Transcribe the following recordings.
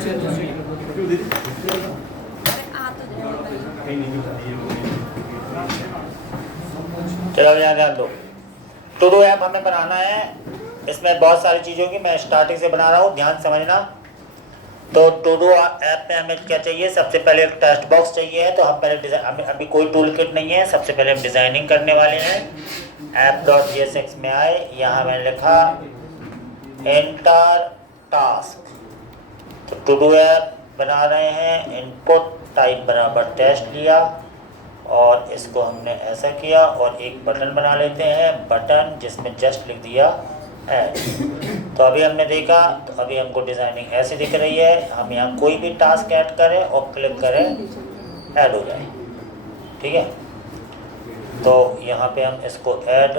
चलो यहाँ ध्यान दो। टू डू ऐप हमें बनाना है, इसमें बहुत सारी चीज़ों की मैं स्टार्टिंग से बना रहा हूँ, ध्यान समझना। तो टू डू ऐप में हमें क्या चाहिए? सबसे पहले एक टेक्स्ट बॉक्स चाहिए है। तो हम पहले अभी कोई टूल किट नहीं है, सबसे पहले हम डिज़ाइनिंग करने वाले हैं। app.jsx में आए, यहाँ मैंने लिखा एंटर टास्क। तो टू डू ऐप बना रहे हैं, इनपुट टाइप बराबर टेस्ट लिया और इसको हमने ऐसा किया और एक बटन बना लेते हैं, बटन जिसमें जस्ट लिख दिया ऐड। तो अभी हमने देखा, तो अभी हमको डिज़ाइनिंग ऐसे दिख रही है। हम यहाँ कोई भी टास्क ऐड करें और क्लिक करें, ऐड हो जाए। ठीक है, तो यहाँ पे हम इसको ऐड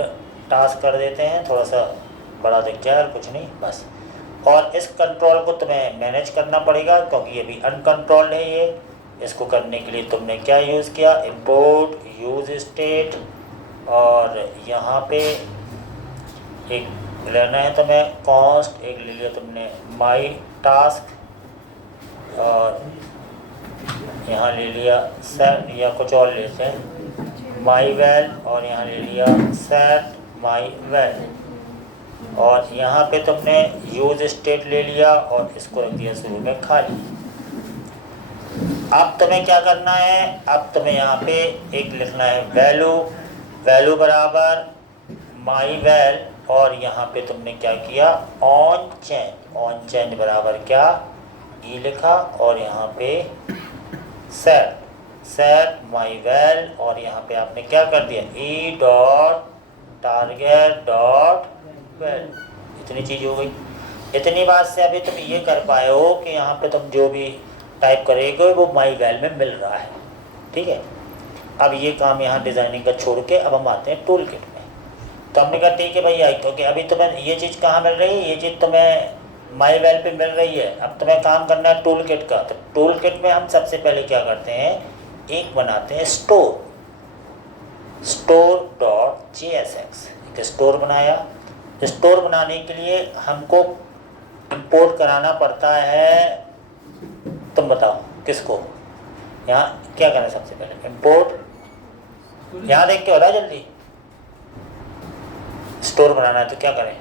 टास्क कर देते हैं, थोड़ा सा बड़ा दिख जाए, कुछ नहीं बस। और इस कंट्रोल को तुम्हें मैनेज करना पड़ेगा क्योंकि ये भी अनकंट्रोल्ड है। ये इसको करने के लिए तुमने क्या यूज़ किया? इंपोर्ट यूज स्टेट, और यहाँ पे एक लेना है तुम्हें कॉस्ट, एक ले लिया तुमने माई टास्क, और यहाँ ले लिया सेट, या कुछ और लेते हैं माई वैल, और यहाँ ले लिया सेट माई वैल, और यहाँ पे तुमने यूज स्टेट ले लिया और इसको रख दिया शुरू में खाली। अब तुम्हें क्या करना है? अब तुम्हें यहाँ पे एक लिखना है वैल्यू, वैल्यू बराबर माई वैल, और यहाँ पे तुमने क्या किया? ऑन चेंज, ऑन चेंज बराबर क्या? ई लिखा, और यहाँ पे सेट, सेट माई वैल, और यहाँ पे आपने क्या कर दिया? E dot target dot val. इतनी चीज़ हो गई। इतनी बात से अभी तुम ये कर पाए हो कि यहाँ पे तुम जो भी टाइप करेंगे वो माई वैल में मिल रहा है। ठीक है, अब ये काम यहाँ डिज़ाइनिंग का छोड़ के अब हम आते हैं टूल किट में। तो हमने कहा ठीक है भैया, क्योंकि अभी तुम्हें ये चीज़ कहाँ मिल रही है? ये चीज़ तुम्हें माई वैल पे मिल रही है। अब तुम्हें काम करना है टूल किट का। तो टूल किट में हम सबसे पहले क्या करते हैं? एक बनाते हैं स्टोर, store.jsx। एक स्टोर बनाया। स्टोर बनाने के लिए हमको इंपोर्ट कराना पड़ता है, तुम बताओ किसको? यहाँ क्या करना है? सबसे पहले इंपोर्ट, यहाँ देख के बताओ जल्दी। स्टोर बनाना है तो क्या करें?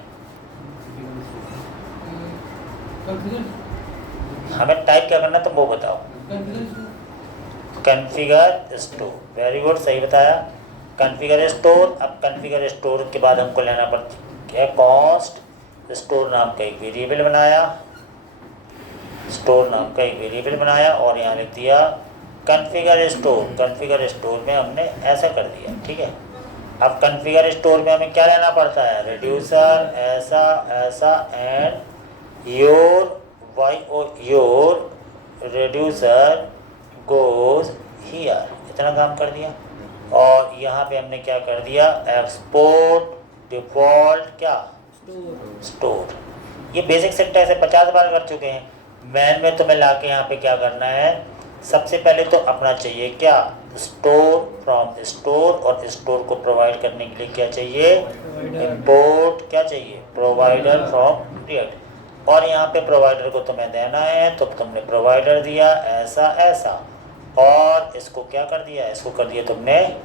हमें टाइप क्या करना है तुम वो बताओ। कॉन्फ़िगर स्टोर, वेरी गुड, सही बताया। Configure store. अब कॉन्फ़िगर स्टोर के बाद हमको लेना पड़ता है कॉस्ट। स्टोर नाम का एक वेरिएबल बनाया, स्टोर नाम का एक वेरिएबल बनाया, और यहाँ लिख दिया कॉन्फ़िगर स्टोर। कॉन्फ़िगर स्टोर में हमने ऐसा कर दिया। ठीक है, अब कॉन्फ़िगर स्टोर में हमें क्या लेना पड़ता है? रिड्यूसर ऐसा ऐसा and your reducer goes here. इतना काम कर दिया। और यहाँ पे हमने क्या कर दिया? एक्सपोर्ट डिफ़ॉल्ट क्या? स्टोर। ये बेसिक सिंटैक्स है, 50 बार कर चुके हैं। मैन में तुम्हें लाके यहाँ पे क्या करना है? सबसे पहले तो अपना चाहिए क्या? स्टोर फ्रॉम स्टोर, और स्टोर को प्रोवाइड करने के लिए क्या चाहिए? इंपोर्ट क्या चाहिए? Provider from react. और यहाँ पे प्रोवाइडर को तुम्हें देना है, तो तुमने प्रोवाइडर दिया ऐसा ऐसा, और इसको क्या कर दिया? इसको कर दिया तुमने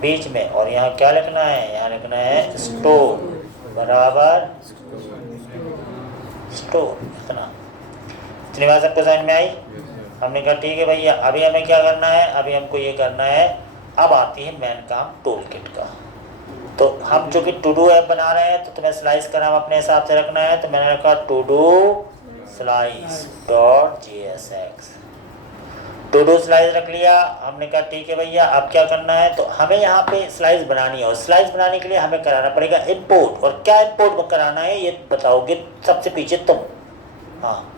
बीच में। और यहाँ क्या लिखना है? यहाँ लिखना है स्टोर बराबर स्टोर। इतनी बात सबको समझ में आई? हमने कहा ठीक है भैया। अभी हमें क्या करना है? अभी हमको ये करना है, अब आती है मेन काम टूल किट का। तो हम जो कि टू डू ऐप बना रहे हैं, तो तुम्हें स्लाइस का नाम अपने हिसाब से रखना है। तो मैंने रखा to do slice dot jsx। To do slice रख लिया। हमने कहा ठीक है भैया, अब क्या करना है? तो हमें यहाँ पे स्लाइस बनानी है, और स्लाइस बनाने के लिए हमें कराना पड़ेगा इंपोर्ट। और क्या इंपोर्ट कराना है ये बताओगे सबसे पीछे तुम? हाँ,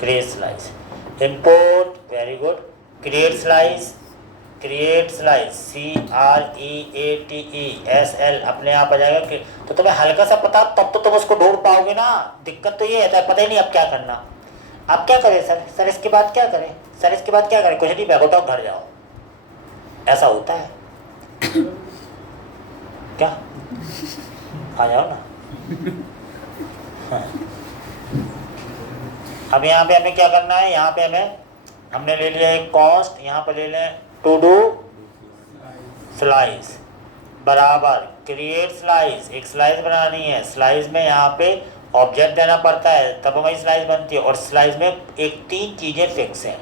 create slice. Import, very good. Create slice, create slice CREATESL अपने आप आ जाएगा। तो तुम्हें हल्का सा पता, तब तो तुम उसको ढूंढ पाओगे ना। दिक्कत तो ये है, पता ही नहीं अब क्या करना। अब क्या करें सर? सर इसके बाद क्या करें? सर इसके बाद क्या करें? कुछ नहीं, बैग उठाओ घर जाओ। ऐसा होता है क्या? आ जाओ ना। हाँ। अब यहाँ पे हमें क्या करना है, यहाँ पे हमने ले लिया एक कॉस्ट, यहाँ पर ले लें टू डू स्लाइस बराबर क्रिएट स्लाइस, एक स्लाइस बनानी है। स्लाइस में यहाँ पे ऑब्जेक्ट देना पड़ता है तब हमारी स्लाइस बनती है, और स्लाइस में एक 3 चीज़ें फिक्स हैं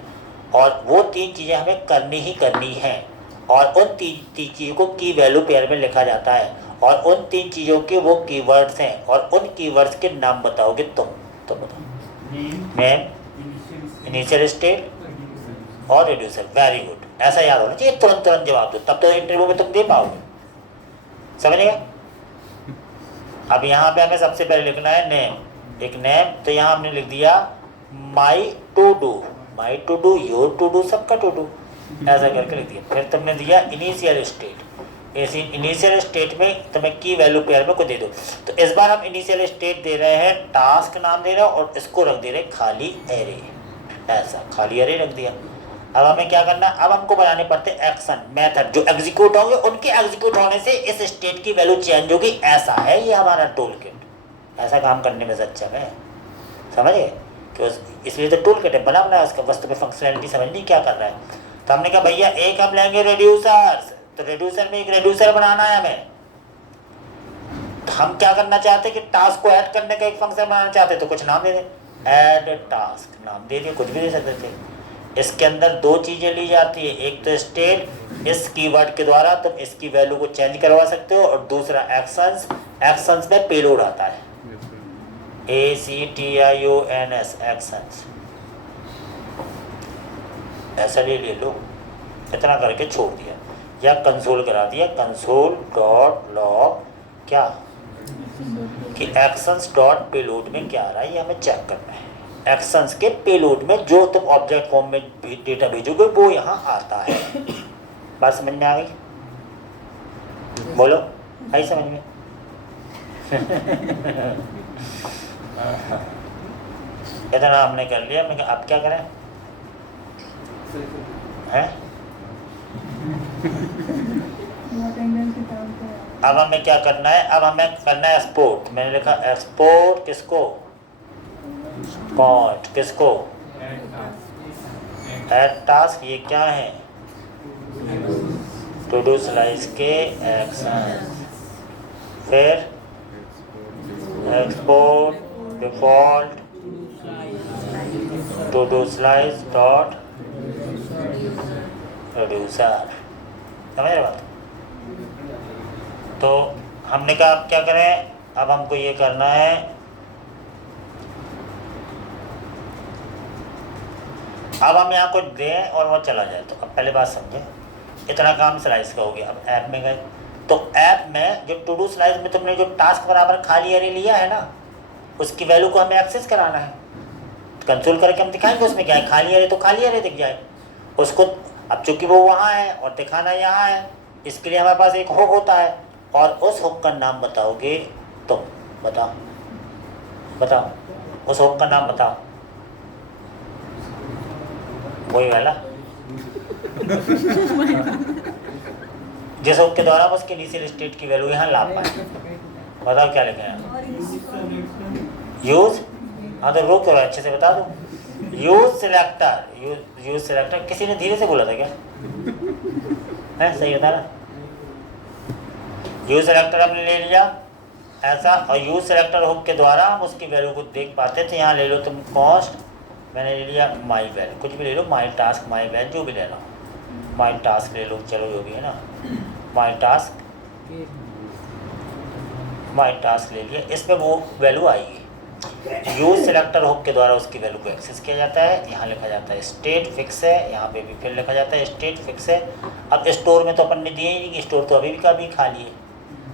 और वो 3 चीज़ें हमें करनी ही करनी हैं, और उन 3 चीज़ों को की वैल्यू पेयर में लिखा जाता है, और उन 3 चीज़ों के वो कीवर्ड्स हैं, और उन कीवर्ड्स के नाम बताओगे तुम। तो बताओ नेम, इनिशियल स्टेट और रिड्यूसर। वेरी गुड, ऐसा याद होना चाहिए, तुरंत तुरंत जवाब दो, तब तो इंटरव्यू में तुम दे पाओगे। समझ गए? अब यहाँ पे हमें सबसे पहले लिखना है नेम, एक नेम, तो यहाँ हमने लिख दिया my to do, my to do, your to do, सबका टू डू, ऐसा करके लिख दिया। फिर तुमने दिया इनिशियल स्टेट, ऐसी इनिशियल स्टेट में तुम्हें की वैल्यू पेयर में को दे दो। तो इस बार हम इनिशियल स्टेट दे रहे हैं, टास्क नाम दे रहे हैं और इसको रख दे रहे हैं खाली एरे, ऐसा खाली एरे रख दिया। अब हमें क्या करना है, अब हमको बनाने पड़ते एक्शन मेथड जो एग्जीक्यूट होंगे, उनके एग्जीक्यूट होने से इस स्टेट की वैल्यू चेंज होगी। ऐसा है ये हमारा टूल किट, ऐसा काम करने में सक्षम है। समझे? कि इसलिए तो टूल किट है, बना बनाया उसका, वस्तु में फंक्शनैलिटी समझनी क्या कर रहा है। तो हमने कहा भैया एक हम लेंगे रेड्यूसर, तो रेड्यूसर में एक रेड्यूसर बनाना है हमें। तो हम क्या करना चाहते हैं कि टास्क को ऐड करने का एक फंक्शन बनाना चाहते हैं, तो कुछ नाम दे दें, ऐड टास्क नाम दे दिए, कुछ भी दे सकते थे। इसके अंदर 2 चीज़ें ली जाती है, एक तो स्टेट, इस कीवर्ड के द्वारा तुम इसकी वैल्यू को चेंज करवा सकते हो, और दूसरा एक्शंस, एक्शंस में पेलोड आता है, ACTIONS एक्शंस, ऐसा ले लो, इतना करके छोड़ दिया या कंसोल करा दिया, कंसोल डॉट लॉग क्या कि एक्शंस डॉट पेलोड में क्या आ रहा है, ये हमें चेक करना है। एक्शंस के पेलोड में जो तुम ऑब्जेक्ट फॉर्म में डेटा भेजोगे वो यहाँ आता है। बात समझ में आ गई? बोलो, आई समझ में? इतना हमने कर लिया, मैं अब क्या करें हैं? अब हमें क्या करना है, अब हमें करना है एक्सपोर्ट। मैंने लिखा एक्सपोर्ट किसको, कॉस्ट किसको, ऐड टास्क, ये क्या है टू डू स्लाइस के एक्शन, फिर export default to do slice dot producer. समझ रहे बात? तो हमने कहा अब क्या करें, अब हमको ये करना है, अब हम यहाँ कुछ दें और वो चला जाए। तो अब पहले बात समझे, इतना काम स्लाइस का हो गया। अब ऐप में गए, तो ऐप में जो टू डू स्लाइस में तुमने जो टास्क बराबर खाली एरे लिया है ना, उसकी वैल्यू को हमें एक्सेस कराना है। कंसोल करके हम दिखाएंगे उसमें क्या है, खाली एरे तो खाली एरे दिख जाए उसको। अब चूंकि वो वहाँ है और दिखाना यहाँ है, इसके लिए हमारे पास एक हुक होता है, और उस हुक का नाम बताओगे तुम। बताओ बताओ, उस हुक का नाम बताओ, वही वाला जिस हुक के द्वारा उसके इनिशियल स्टेट की वैल्यू यहाँ ला पाए। बताओ क्या लिखा है, यूज। हाँ तो रोक करो, अच्छे से बता दो। यूज सिलेक्टर, यूज सिलेक्टर, किसी ने धीरे से बोला था क्या है? सही बता रहा। यूज सिलेक्टर हमने ले लिया ऐसा, और यूज सिलेक्टर हुक के द्वारा हम उसकी वैल्यू को देख पाते थे। यहाँ ले लो तुम कॉस्ट, मैंने ले लिया माई वैल्यू, कुछ भी ले लो, माई टास्क माई वैल्यू जो भी ले लो, माई टास्क ले लो, चलो जो भी है ना, माई टास्क, माई टास्क ले लिया, इसमें वो वैल्यू आएगी। यूज सिलेक्टर हुक के द्वारा उसकी वैल्यू को एक्सेस किया जाता है। यहाँ लिखा जाता है स्टेट फिक्स है, यहाँ पे भी फिर लिखा जाता है स्टेट फिक्स है। अब स्टोर में तो अपन ने दिए ही नहीं, कि स्टोर तो अभी भी का भी खाली है।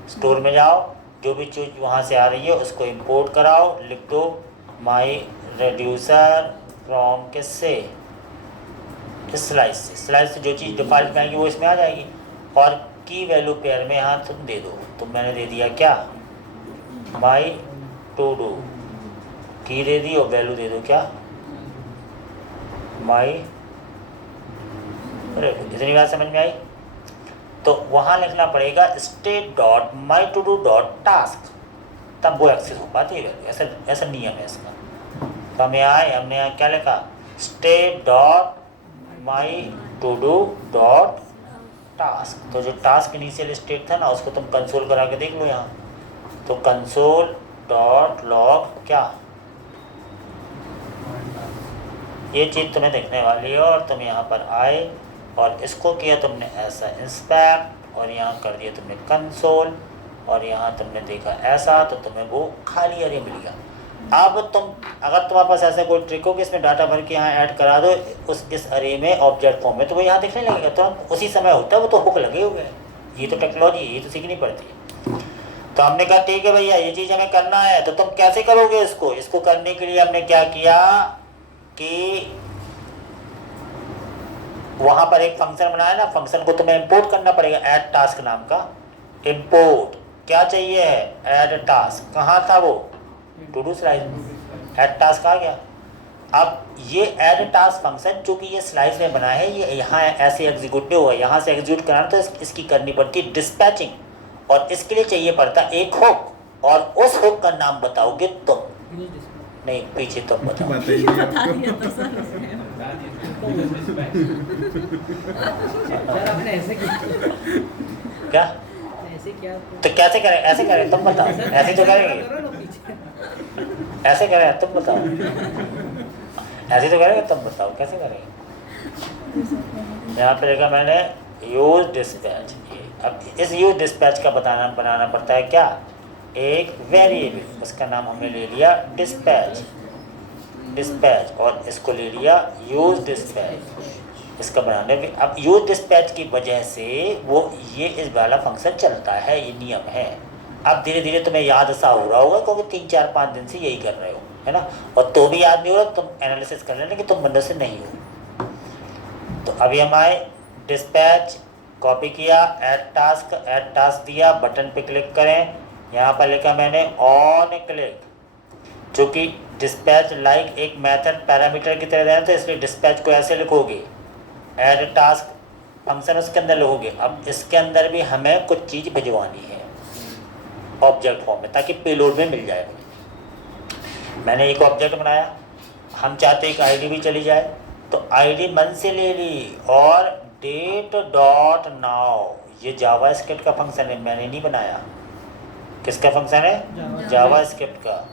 स्टोर में जाओ, जो भी चीज़ वहाँ से आ रही है उसको इंपोर्ट कराओ, लिख दो माई रेड्यूसर फ्रॉम किससे, स्लाइस से। स्लाइस से जो चीज़ डिफॉल्ट में आएगी वो इसमें आ जाएगी, और की वैल्यू पेयर में यहाँ तुम दे दो। तो मैंने दे दिया क्या, माई टू डू, की दे दी, और वैल्यू दे दो क्या, माई रेड्यू। इतनी बात समझ में आई? तो वहाँ लिखना पड़ेगा state dot my to do dot task, तब वो एक्सेस हो पाती है वैल्यू। ऐसा नियम है इसका। तो हम यहाँ आए, हमने यहाँ क्या लिखा, state dot my to do dot task. तो जो टास्क इनिशियल स्टेट था ना उसको तुम कंसोल करा के देख लो यहाँ। तो कंसोल डॉट लॉग क्या, ये चीज़ तुम्हें देखने वाली है। और तुम यहाँ पर आए और इसको किया तुमने ऐसा इंस्पेक्ट, और यहाँ कर दिया तुमने कंसोल, और यहाँ तुमने देखा ऐसा, तो तुम्हें वो खाली अरे मिल गया। अब तुम, अगर तुम्हारे पास ऐसा कोई ट्रिक हो कि इसमें डाटा भर के यहाँ ऐड करा दो उस इस अरे में ऑब्जेक्ट फॉर्म में, तो वो यहाँ दिखने लगेगा, तो उसी समय होता है वो, तो हुक लगे हुए हैं। ये तो टेक्नोलॉजी, ये तो सीखनी पड़ती है। तो हमने कहा ठीक है भैया ये चीज़ हमें करना है, तो तुम कैसे करोगे इसको करने के लिए हमने क्या किया कि वहाँ पर एक फंक्शन बनाया ना, फंक्शन को तुम्हें इंपोर्ट करना पड़ेगा, ऐड टास्क नाम का। इंपोर्ट क्या चाहिए है, ऐड टास्क। कहाँ था वो, टू डू स्लाइस में, ऐड टास्क आ गया। अब ये ऐड टास्क फंक्शन चूंकि ये स्लाइस में बना है, ये यहाँ ऐसे एग्जीक्यूट नहीं हुआ, यहाँ से एग्जीक्यूट कराना तो इसकी करनी पड़ती है डिस्पैचिंग, और इसके लिए चाहिए पड़ता एक हुक, और उस हुक का नाम बताओगे तुम, नहीं पीछे तुम बताओ। क्या तो कैसे करें, ऐसे करें तुम बताओ, ऐसे तो करेंगे, ऐसे करें तुम बताओ, ऐसे तो करेंगे तुम बताओ कैसे करेंगे। यहाँ पे लिखा मैंने यूज डिस्पैच। अब इस यूज डिस्पैच का बनाना पड़ता है क्या, एक वेरिएबल, उसका नाम हमने ले लिया डिस्पैच, और इसको ले लिया यूज डिस्पैच, इसका बनाने में। अब यूज डिस्पैच की वजह से वो ये इस वाला फंक्शन चलता है, ये नियम है। अब धीरे धीरे तुम्हें याद सा हो रहा होगा क्योंकि 3-4-5 दिन से यही कर रहे हो, है ना, और तो भी याद नहीं हो रहा, तुम एनालिसिस कर लेना कि तुम बंदे से नहीं हो। तो अभी हम आए, डिस्पैच कॉपी किया, ऐड टास्क दिया, बटन पे क्लिक करें, यहाँ पर लिखा मैंने ऑन क्लिक, चूँकि डिस्पैच लाइक एक मेथड पैरामीटर की तरह है, तो इसलिए डिस्पैच को ऐसे लिखोगे, ऐड टास्क फंक्शन उसके अंदर लिखोगे। अब इसके अंदर भी हमें कुछ चीज़ भिजवानी है ऑब्जेक्ट फॉर्म में, ताकि पेलोड में मिल जाए। मैंने एक ऑब्जेक्ट बनाया, हम चाहते एक आईडी भी चली जाए, तो आईडी मन से ले ली, और डेट डॉट नाउ, ये जावा स्क्रिप्ट का फंक्शन है, मैंने नहीं बनाया। किसका फंक्शन है, जावा स्क्रिप्ट का।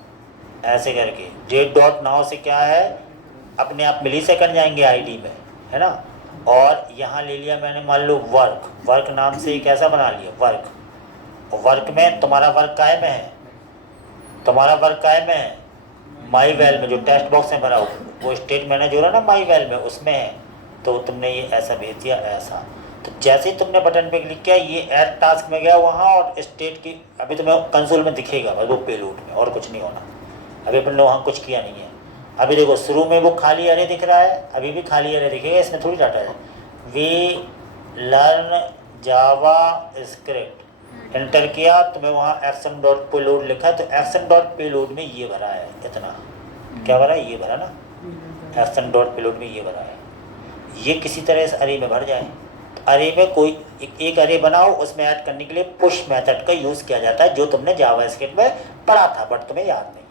ऐसे करके डेट डॉट नाउ से क्या है, अपने आप मिली सेकंड जाएंगे आईडी में, है ना। और यहाँ ले लिया मैंने मान लो वर्क नाम से एक ऐसा बना लिया वर्क, और वर्क में तुम्हारा वर्क काय में है, तुम्हारा वर्क काय में है, माई वेल में, जो टेक्स्ट बॉक्स में भरा हो वो स्टेट मैंने जोड़ा ना माई वेल में, उसमें है। तो तुमने ये ऐसा भेज दिया ऐसा, तो जैसे ही तुमने बटन पे क्लिक किया ये ऐड टास्क में गया वहाँ, और स्टेट की अभी तुम्हें कंसोल में दिखेगा बस वो पेलोड में, और कुछ नहीं होना। अभी अपन ने वहाँ कुछ किया नहीं है। अभी देखो शुरू में वो खाली अरे दिख रहा है, अभी भी खाली अरे दिखेगा, इसमें थोड़ी डाटा है। We learn JavaScript enter किया, तुम्हें वहाँ एक्शन डॉट पेलोड लिखा है, तो एक्शन डॉट पेलोड में ये भरा है, इतना क्या भरा है, ये भरा ना, एक्शन डॉट पेलोड में ये भरा है। ये किसी तरह इस अरे में भर जाए, तो अरे में कोई एक अरे बनाओ, उसमें ऐड करने के लिए पुश मेथड का यूज़ किया जाता है, जो तुमने जावा स्क्रिप्ट में पढ़ा था बट तुम्हें याद नहीं है।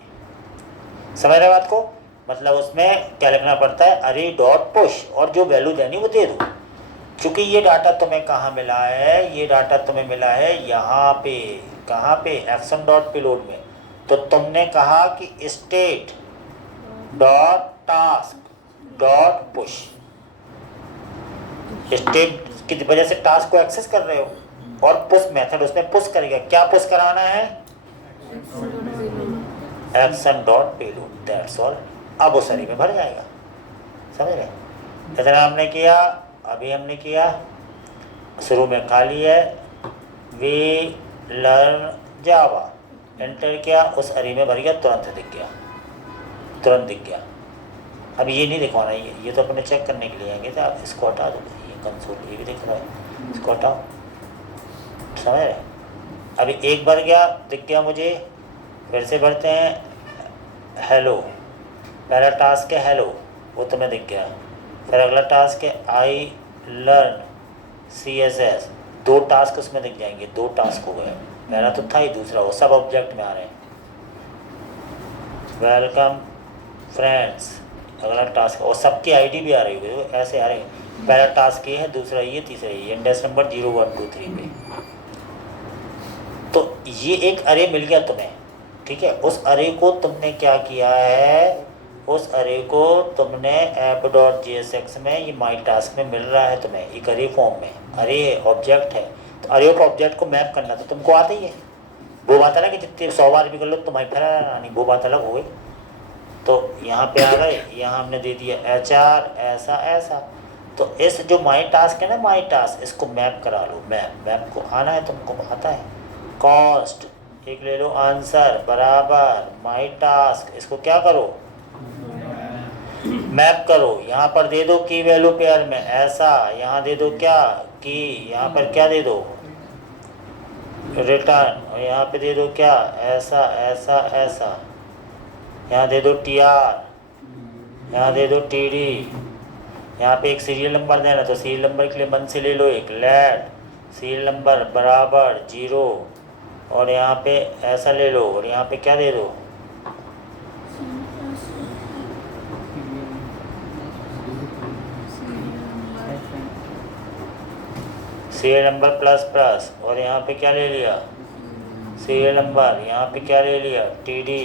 समझ रहे बात को, मतलब उसमें क्या लिखना पड़ता है, अरे डॉट पुश, और जो वैल्यू देनी वो दे दो। क्योंकि ये डाटा तुम्हें कहाँ मिला है, ये डाटा तुम्हें मिला है यहाँ पे, कहाँ पे, एक्शन डॉट पेलोड में। तो तुमने कहा कि state dot task dot push, state की वजह से टास्क को एक्सेस कर रहे हो, और पुश मेथड उसमें पुश करेगा। क्या पुश कराना है, action dot payload, that's all. अब वो सरी में भर जाएगा, समझ रहे, इतना हमने किया। अभी हमने किया, शुरू में खाली है, वी लर्न जावा एंटर किया, उस अरे में भर गया, तुरंत दिख गया। अब ये नहीं दिखवाना, ये तो अपने चेक करने के लिए आएंगे, तो आप इसको हटा दो, ये कंसोल ये भी दिख रहा है, इसको हटाओ, समझ रहे। अभी एक बार गया, दिख गया मुझे, फिर से भरते हैं हेलो, पहला टास्क है हेलो, वो तुम्हें दिख गया। फिर अगला टास्क है आई लर्न CSS, 2 टास्क उसमें दिख जाएंगे, 2 टास्क हो गए, पहला तो था ही, दूसरा वो सब ऑब्जेक्ट में आ रहे हैं। वेलकम फ्रेंड्स, अगला टास्क, और सबकी आईडी भी आ रही होगी, तो ऐसे आ रही है। पहला टास्क ये है, दूसरा ये, तीसरा ये, इंडेक्स नंबर 0 1 2 3 पे। तो ये एक अरे मिल गया तुम्हें, ठीक है। उस अरे को तुमने क्या किया है, उस अरे को तुमने app.jsx में, ये माई टास्क में मिल रहा है तुम्हें एक अरे फॉर्म में। अरे ऑब्जेक्ट है, तो अरे को ऑब्जेक्ट को मैप करना तो तुमको आता ही है। वो बात है ना कि जितनी 100 बार भी कर लो तुम्हारी फैला नहीं, वो बात अलग हो गई। तो यहाँ पे आ गए, यहाँ हमने दे दिया HR ऐसा ऐसा। तो इस जो माई टास्क है ना, माई टास्क, इसको मैप करा लो। मैप को आना है, तुमको आता है। कॉस्ट एक ले लो, आंसर बराबर माई टास्क, इसको क्या करो, मैप करो। यहाँ पर दे दो की वैल्यू पेयर में ऐसा, यहाँ दे दो क्या की, यहाँ पर क्या दे दो रिटर्न, और यहाँ पे दे दो क्या ऐसा ऐसा ऐसा, यहाँ दे दो TR, यहाँ दे दो TD, यहाँ पे एक सीरियल नंबर देना, तो सीरियल नंबर के लिए मन से ले लो एक लेट सीरियल नंबर बराबर 0, और यहाँ पे ऐसा ले लो, और यहाँ पे क्या दे दो सीरियल नंबर प्लस प्लस, और यहाँ पे क्या ले लिया सीरियल नंबर, यहाँ पे क्या ले लिया TD,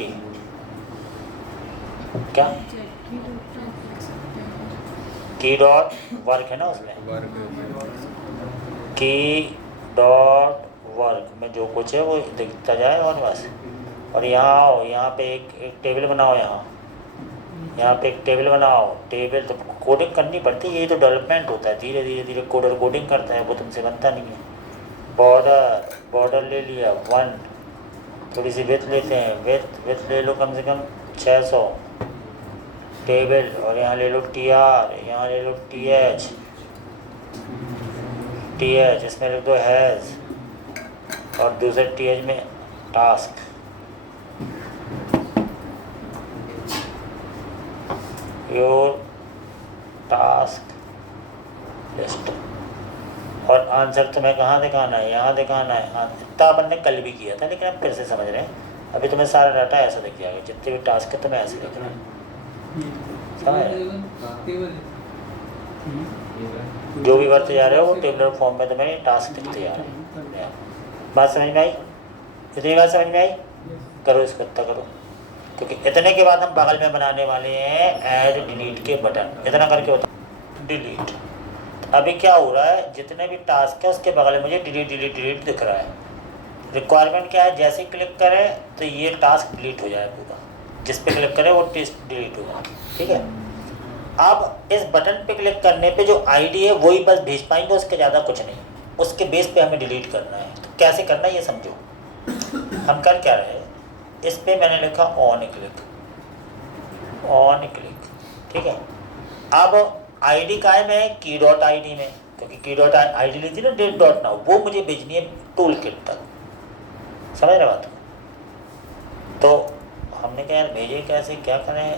क्या की डॉट वर्क है ना उसमें, की डॉट वर्क में जो कुछ है वो दिखता जाए, और बस। और यहाँ आओ, यहाँ पे एक टेबल बनाओ, यहाँ पे एक टेबल बनाओ। टेबल तो कोडिंग करनी पड़ती है, ये तो डेवलपमेंट होता है, धीरे धीरे धीरे कोडर कोडिंग करता है, वो तुमसे बनता नहीं है। बॉर्डर ले लिया 1, थोड़ी सी विथ लेते हैं, विथ ले लो कम से कम 600 टेबल, और यहाँ ले लो TR, यहाँ ले लो TH, इसमें लिख दो हैज़, और दूसरे TH में टास्क, योर टास्क लिस्ट। और आंसर तुम्हें कहाँ दिखाना है, यहाँ दिखाना है। इतना अपन ने कल भी किया था, लेकिन अब फिर से समझ रहे हैं। अभी तुम्हें सारा डाटा ऐसा दिख जाएगा, जितने भी टास्क है तुम्हें ऐसे दिख रहा है, जो भी करते जा रहे हो वो टेबलर फॉर्म में तुम्हें टास्क दिखते जा रहे हैं। बात समझ में आई? इतनी बात समझ में आई? करो इसको, इतना करो, क्योंकि इतने के बाद हम बगल में बनाने वाले हैं ऐड डिलीट के बटन। इतना करके होता डिलीट। अभी क्या हो रहा है, जितने भी टास्क है उसके बगल में मुझे डिलीट दिख रहा है। रिक्वायरमेंट क्या है, जैसे ही क्लिक करें तो ये टास्क डिलीट हो जाए पूरा, जिस पे क्लिक करें वो टेस्ट डिलीट होगा, ठीक है। अब इस बटन पे क्लिक करने पे जो आईडी है वही बस भेज पाएंगे, उसके ज़्यादा कुछ नहीं। उसके बेस पे हमें डिलीट करना है, तो कैसे करना है ये समझो। हम कर क्या रहे हैं, इस पे मैंने लिखा ऑन क्लिक, ठीक है। अब आईडी का है मैं की डॉट ID में, क्योंकि की डॉट ID ली थी ना डेट डॉट नाउ, वो मुझे भेजनी है टूल किट तक, समझ रहे बात को। तो हमने कहा यार भेजे कैसे, क्या करें,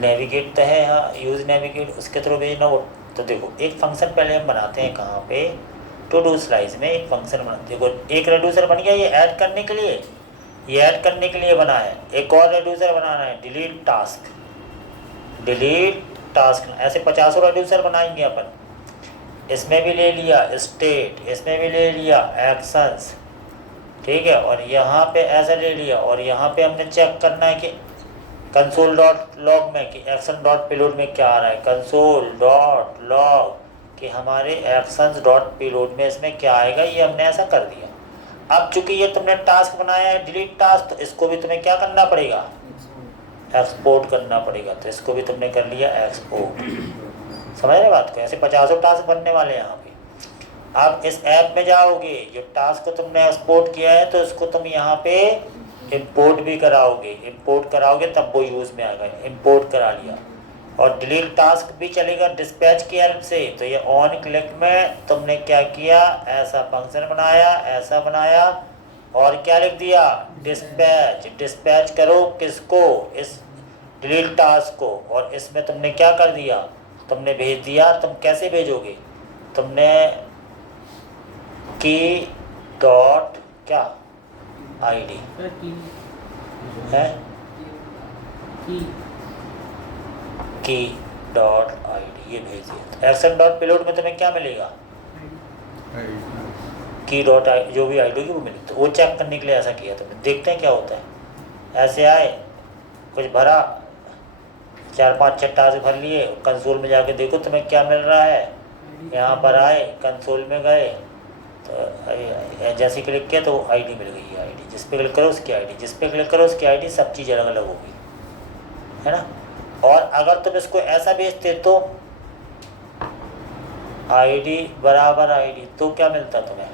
नेविगेट तो है, हाँ यूज़ नेविगेट, उसके थ्रू भेजना वो। तो देखो एक फंक्शन पहले हम बनाते हैं कहाँ पे, टू डू स्लाइस में एक फंक्शन बनाते हैं। देखो एक रेड्यूसर बन गया, ये ऐड करने के लिए, ये ऐड करने के लिए बना है। एक और रेड्यूसर बनाना है, डिलीट टास्क, ऐसे 50 रेड्यूसर बनाएंगे अपन। इसमें भी ले लिया स्टेट, इसमें भी ले लिया एक्शंस, ठीक है। और यहाँ पे ऐसा ले लिया, और यहाँ पे हमने चेक करना है कि कंसोल डॉट लॉग में कि एक्शन डॉट पेलोड में क्या आ रहा है, कंसोल डॉट लॉग कि हमारे एक्शंस डॉट पेलोड में इसमें क्या आएगा, ये हमने ऐसा कर दिया। अब चूंकि ये तुमने टास्क बनाया है डिलीट टास्क, तो इसको भी तुम्हें क्या करना पड़ेगा, एक्सपोर्ट करना पड़ेगा। तो इसको भी तुमने कर लिया एक्सपोर्ट, समझ रहे बात को। ऐसे 50 टास्क बनने वाले हैं यहाँ पे। अब इस ऐप में जाओगे, जो टास्क को तुमने एक्सपोर्ट किया है तो इसको तुम यहाँ पे इंपोर्ट भी कराओगे, तब वो यूज़ में आएगा। इंपोर्ट करा लिया, और डिलीट टास्क भी चलेगा डिस्पैच की हेल्प से। तो ये ऑन क्लिक में तुमने क्या किया, ऐसा फंक्शन बनाया, ऐसा बनाया, और क्या लिख दिया, डिस्पैच करो किसको, इस डिलीट टास्क को। और इसमें तुमने क्या कर दिया, तुमने भेज दिया। तुम कैसे भेजोगे, तुमने की डॉट क्या ID है की डॉट आई डी, ये भेज दिया। तो एक्शन डॉट पेलोड में तुम्हें क्या मिलेगा? की डॉट आई, जो भी आई डी होगी वो मिलेगी। तो वो चेक करने के लिए ऐसा किया तुमने। देखते हैं क्या होता है। ऐसे आए, कुछ भरा, 4-5 छट्टा से भर लिए, कंसोल में जाके देखो तुम्हें क्या मिल रहा है। यहाँ पर आए, कंसोल में गए, तो जैसे क्लिक किया तो आईडी मिल गई। आईडी जिस पे क्लिक करो उसकी आईडी, जिस पे क्लिक करो उसकी आईडी, सब चीज़ अलग अलग होगी, है ना। और अगर तुम इसको ऐसा भेजते तो आईडी बराबर आईडी, तो क्या मिलता तुम्हें?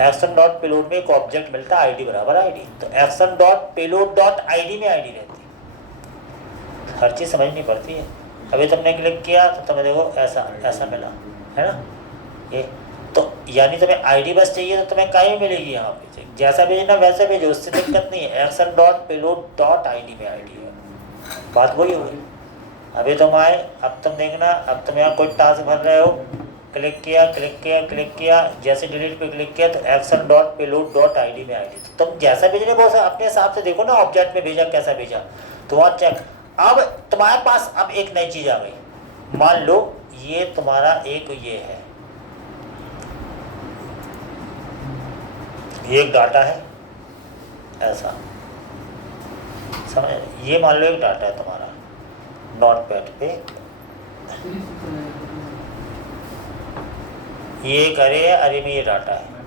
एक्शन डॉट पेलोड में एक ऑब्जेक्ट मिलता है आईडी बराबर आईडी। तो action dot payload dot ID में आईडी रहती है। हर चीज़ समझनी पड़ती है। अभी तुमने क्लिक किया तो तुम्हें देखो ऐसा ऐसा मिला, है ना। ये तो यानी तुम्हें आईडी बस चाहिए तो तुम्हें कहीं मिलेगी। यहाँ पे जैसा भेजना वैसा भेजो, उससे दिक्कत नहीं है। Action dot payload dot ID में आईडी है, बात वही होगी। अभी तुम आए, अब तुम देखना, अब तुम यहाँ कोई टास्क भर रहे हो, क्लिक किया क्लिक किया क्लिक किया, जैसे डिलीट पे क्लिक किया तो action dot payload dot ID में आईडी। तो तुम जैसा भेजने को अपने हिसाब से देखो ना, ऑब्जेक्ट में भेजा कैसा भेजा, तो वहाँ चेक। अब तुम्हारे पास अब एक नई चीज़ आ गई। मान लो ये तुम्हारा एक ये है, ये एक डाटा है ऐसा, समझ। ये मान लो एक डाटा है तुम्हारा नोटपैड पे, ये एक अरे है, अरे में ये डाटा है।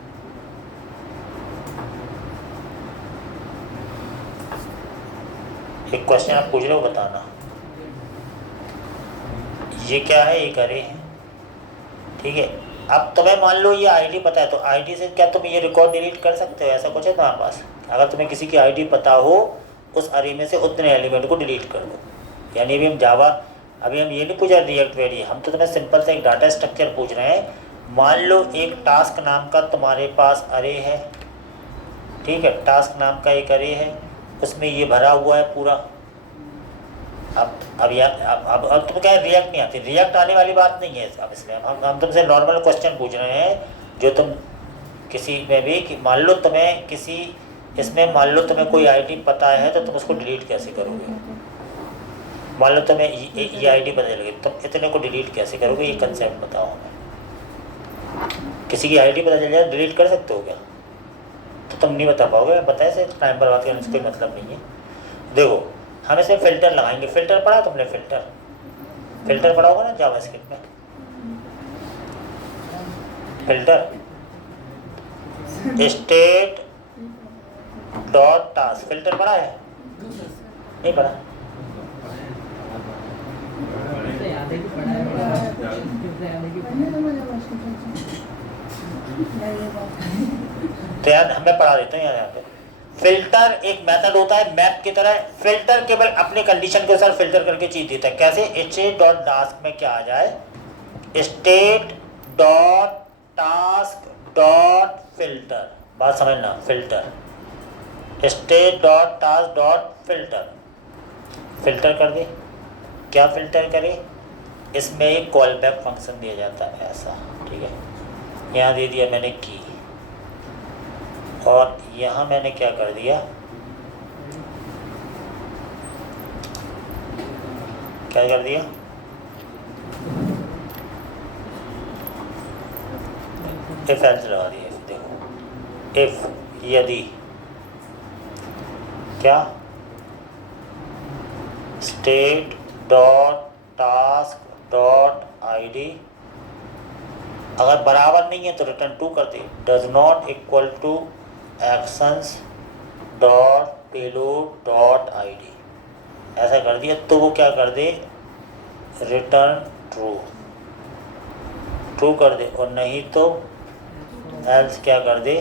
एक क्वेश्चन आप पूछ रहे हो, बताना। ये क्या है? एक अरे है, ठीक है। अब तुम्हें मान लो ये आईडी पता है, तो आईडी से क्या तुम ये रिकॉर्ड डिलीट कर सकते हो? ऐसा कुछ है तुम्हारे पास? अगर तुम्हें किसी की आईडी पता हो, उस अरे में से उतने एलिमेंट को डिलीट कर दो। यानी अभी हम जावा, अभी हम ये नहीं पूछ रहे रिएक्ट वेरी, हम तो तुम्हें सिंपल सा एक डाटा स्ट्रक्चर पूछ रहे हैं। मान लो एक टास्क नाम का तुम्हारे पास अरे है, ठीक है। टास्क नाम का एक अरे है, उसमें ये भरा हुआ है पूरा। अब तुम क्या रिएक्ट नहीं आती? रिएक्ट आने वाली बात नहीं है। अब इसमें हम तुमसे नॉर्मल क्वेश्चन पूछ रहे हैं, जो तुम किसी में भी कि मान लो तुम्हें किसी इसमें मान लो तुम्हें कोई आईडी पता है, तो तुम उसको डिलीट कैसे करोगे? मान लो तुम्हें ये आईडी पता चल गई, तुम इतने को डिलीट कैसे करोगे? ये कंसेप्ट बताओ हमें। किसी की आईडी पता चल जाए, डिलीट कर सकते हो क्या? तो तुम नहीं बता पाओगे। बताए से टाइम पर बात करने से कोई मतलब नहीं है। देखो, हम इसमें फ़िल्टर लगाएंगे। फ़िल्टर पढ़ा तुमने? फ़िल्टर पढ़ा होगा ना जावास्क्रिप्ट में। Filter state dot task, filter पढ़ा है? नहीं पढ़ा? तो यार हमें पढ़ा देते हैं यहाँ पे। फिल्टर एक मेथड होता है मैप की तरह। फिल्टर केवल अपने कंडीशन के अनुसार फिल्टर करके चीज देता है। कैसे? स्टेट डॉट टास्क में क्या आ जाए, state dot task dot filter, बात समझना। Filter state dot task dot filter, filter कर दे। क्या फिल्टर करे? इसमें एक कॉल बैक फंक्शन दिया जाता है ऐसा, ठीक है। यहाँ दे दिया मैंने की, और यहाँ मैंने क्या कर दिया, क्या कर दिया, इफ एल्स लगा दिया। देखो, इफ यदि क्या, state dot task dot ID अगर बराबर नहीं है तो रिटर्न टू कर दे। Does not equal to actions dot payload dot ID, ऐसा कर दिया तो वो क्या कर दे, रिटर्न ट्रू, ट्रू कर दे। और नहीं तो एल्स क्या कर दे,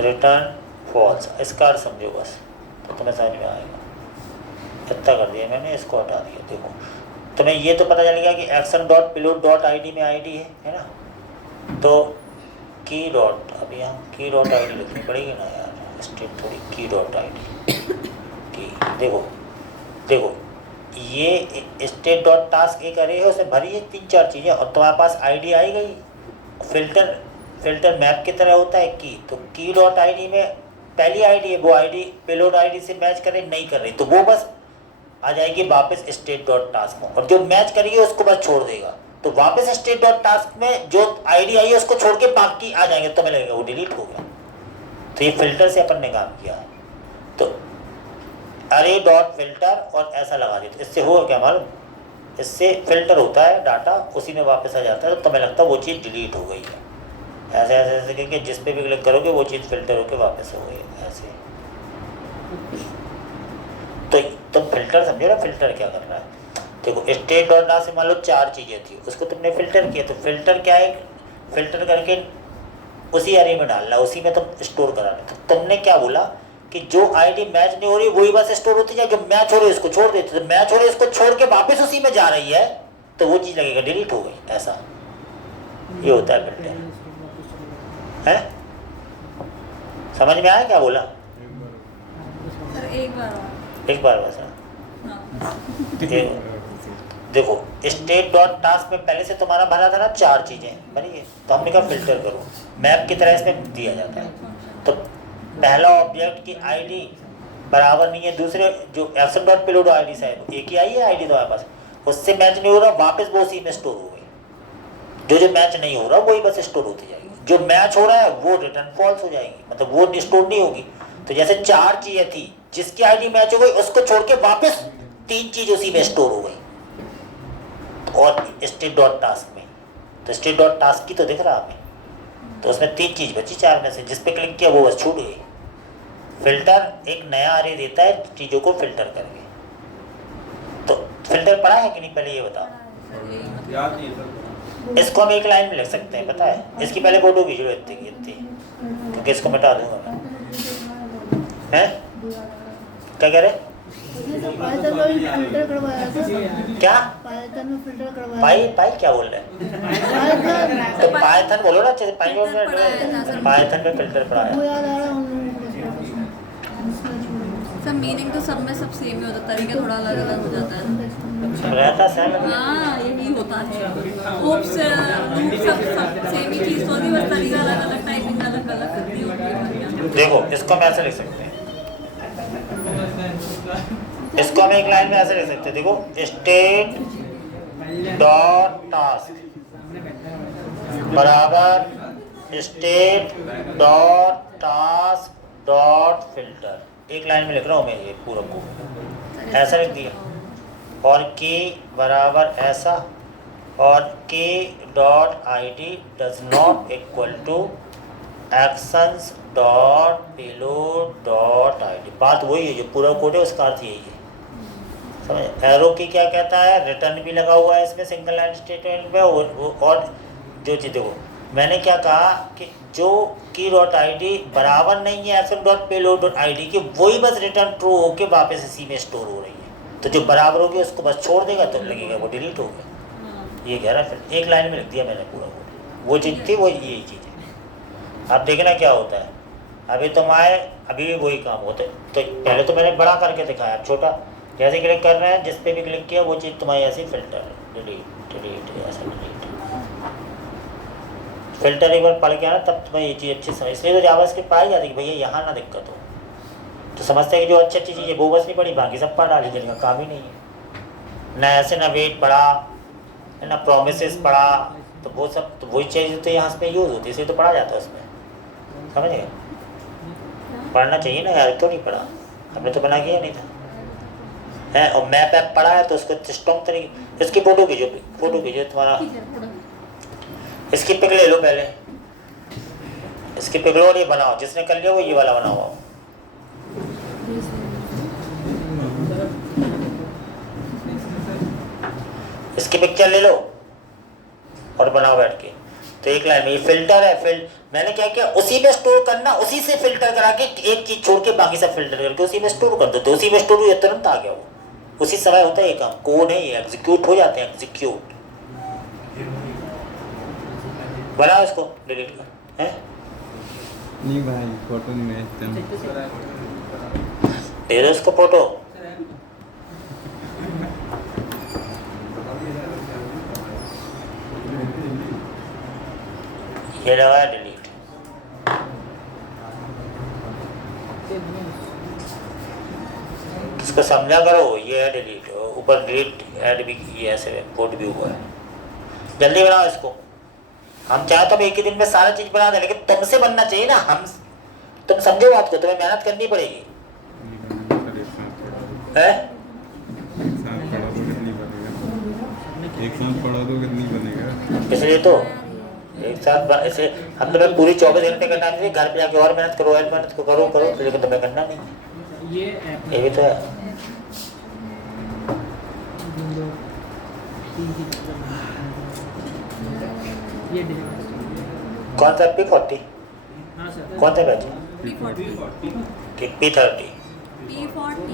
रिटर्न फॉल्स। इसका अर्थ समझो बस, तो तुम्हें समझ में आएगा। इतना कर दिया मैंने, इसको हटा दिया। देखो, तुम्हें ये तो पता चल गया कि action dot payload dot ID में आईडी है ना। तो की डॉट, अब यहाँ की डॉट आईडी लिखनी पड़ेगी ना यार, स्टेट थोड़ी की डॉट आईडी की। देखो देखो, ये स्टेट डॉट टास्क एक अरे है, उसमें भरी है 3-4 चीज़ें, और तुम्हारे पास आईडी आई गई। फिल्टर मैप की तरह होता है की, तो की डॉट आईडी में पहली आईडी है वो आईडी पेलोड आईडी से मैच करे नहीं कर रही, तो वो बस आ जाएगी वापस स्टेट डॉट टास्क में, और जो मैच करेगी उसको बस छोड़ देगा। तो वापस स्टेट डॉट टास्क में जो आईडी आई है उसको छोड़ के बाकी आ जाएंगे, तो हमें लगेगा वो डिलीट हो गया। तो ये फिल्टर से अपन ने काम किया है। तो अरे डॉट फिल्टर और ऐसा लगा दिया, तो इससे होगा क्या मालूम, इससे फिल्टर होता है डाटा, उसी में वापस आ जाता है, तो तुम्हें लगता है वो चीज़ डिलीट हो गई है। ऐसे ऐसे ऐसे करके जिस पे भी क्लिक करोगे वो चीज़ फिल्टर होकर वापस हो गई है ऐसे। तो तुम फिल्टर समझो ना, फिल्टर क्या कर रहा है। देखो स्टेट डॉट से मान लो 4 चीज़ें थी, उसको तुमने फिल्टर किया, तो फिल्टर क्या है, फिल्टर करके उसी एरे में डालना, उसी में तुम स्टोर कराना। तो तुमने क्या बोला कि जो आईडी मैच नहीं हो रही वही बस स्टोर होती जाए, जो मैच हो रही है उसको छोड़ देते, तो मैच हो रही है इसको छोड़ के वापस उसी में जा रही है, तो वो चीज़ लगेगा डिलीट हो गई। ऐसा ये होता है फिल्टर है। समझ में आया क्या बोला? एक बार बस। देखो स्टेट डॉट टास्क में पहले से तुम्हारा भरा था ना 4 चीज़ें भरी है, तो हमने कहा फिल्टर करो, मैप की तरह इसमें दिया जाता है। तो पहला ऑब्जेक्ट की आईडी बराबर नहीं है दूसरे जो एक्शन डॉट पेलोड आईडी से एक ही आई है आईडी तुम्हारे पास, उससे मैच नहीं हो रहा, वापस वो उसी में स्टोर हो गई। जो मैच नहीं हो रहा वही बस स्टोर होती जाएगी, जो मैच हो रहा है वो रिटर्न फॉल्स हो जाएगी, मतलब वो स्टोर नहीं होगी। तो जैसे 4 चीज़ें थी, जिसकी आईडी मैच हो गई उसको छोड़ के वापस 3 चीज़ उसी में स्टोर हो गई। और स्टेट डॉट टास्क में, तो स्टेट डॉट टास्क की तो दिख रहा हमें, तो उसमें 3 चीज़ बची 4 में से, जिस पे क्लिक किया वो बस छूट गई। फिल्टर एक नया अरे देता है चीज़ों को फिल्टर करके। तो फिल्टर पढ़ा है कि नहीं पहले ये बताओ। याद नहीं है। इसको हम एक लाइन में लिख सकते हैं, पता है, इसकी पहले फोटो खींचो इतनी, क्योंकि इसको मिटा दूंगा मैं। हैं क्या कह रहे? क्या पाई क्या बोल रहे हैं? तो पाइथन बोलो ना, पाइथन में फिल्टर पढ़ा है। सब मीनिंग तो सब में सब सेम ही होता है, तरीका थोड़ा अलग अलग हो जाता है। रहता सेम। हाँ यही होता है, सब सेम ही चीज़ होती है, बस तरीका अलग अलग, टाइपिंग अलग अलग करती होगी। देखो इसको हम ऐसे लिख सकते हैं, इसको हम एक लाइन में ऐसे लिख सकते हैं। देखो स्टेट डॉट टास्क बराबर state dot task dot filter, एक लाइन में लिख रहा हूँ मैं, ये पूरा को ऐसा लिख दिया, और के बराबर ऐसा, और के dot I D does not equal to actions dot payload dot I D. बात वही है, जो पूरा कोड है उसका अर्थ यही है, समझ। एरो की क्या कहता है, रिटर्न भी लगा हुआ है इसमें सिंगल लाइन स्टेटमेंट में, और जो चीज़ देखो मैंने क्या कहा कि जो की डॉट आई डी बराबर नहीं है action dot payload dot I D की, वही बस रिटर्न ट्रू होके वापस इसी में स्टोर हो रही है। तो जो बराबर होगी उसको बस छोड़ देगा तो लगेगा वो डिलीट हो गया। ये कह रहा है, फिर एक लाइन में लिख दिया मैंने पूरा कोड, वो चीज़ थी वो यही चीज़ है। अब देखना क्या होता है, अभी तुम आए, अभी भी वही काम होता है। तो पहले तो मैंने बड़ा करके दिखाया, छोटा जैसे क्लिक कर रहे हैं जिस पे भी क्लिक किया वो चीज़ तुम्हारी ऐसी फिल्टर डिलीट डिलीट ऐसा डिलीट। फिल्टर एक बार पढ़ के आना तब तुम्हें ये चीज़ अच्छी समझ, इसलिए तो जावास्क्रिप्ट पाई जाती कि भैया यहाँ ना दिक्कत हो, तो समझते हैं कि जो अच्छी अच्छी चीज़ें वो बस नहीं पढ़ी, बाकी सब पढ़ डाली, जिनका काम ही नहीं है। ना ऐसे ना वेट पढ़ा, ना प्रोमिसेस पढ़ा, तो वो सब तो वही चीज़ तो यहाँ पे यूज़ होती है, इसलिए तो पढ़ा जाता है उसमें, समझ गए। पढ़ना चाहिए ना यार, क्यों नहीं पढ़ा, हमने तो बना किया नहीं था है। और मैप ऐप पढ़ा है तो उसको स्ट्रॉन्ग तरीके, इसकी फ़ोटो खींचो तुम्हारा, इसकी पिक ले लो पहले, इसकी पिक लो और ये बनाओ, जिसने कर लिया वो ये वाला बनाओ। इसकी पिक्चर ले लो और बनाओ बैठ के। तो एक लाइन में ये फिल्टर है, मैंने क्या किया, उसी में स्टोर करना, उसी से फिल्टर करा के एक चीज छोड़ के बाकी सब फिल्टर करके उसी में स्टोर कर दो, तो उसी में स्टोर हुई, तुरंत आ गया वो, उसी समय होता है ये काम, कोड है ये, एग्जीक्यूट हो जाते हैं, एग्जीक्यूट। बनाओ इसको, डिलीट कर हैं। नहीं भाई फोटो नहीं भेजते, दे दो इसको फोटो। ये लगा डिलीट। इसको समझा करो, ये है डिलीट, ऊपर डिलीट ऐड भी ये ऐसे कोड भी हुआ है। जल्दी बनाओ इसको। हम चाहे तो एक ही दिन में सारा चीज बना दें, लेकिन तुमसे बनना चाहिए ना। हम तुम समझो बात को, तुम्हें मेहनत करनी पड़ेगी है। एक साथ पढ़ा तो कितनी बनेगा। इसलिए तो एक साथ ऐसे हम तुम्हें पूरी 24 घंटे का टाइम, घर पे जाके और मेहनत करो, और मेहनत करो करो, लेकिन तुम्हें करना नहीं। ये भी तो है। कौन सा P40? कौन सा बैच? P30। P40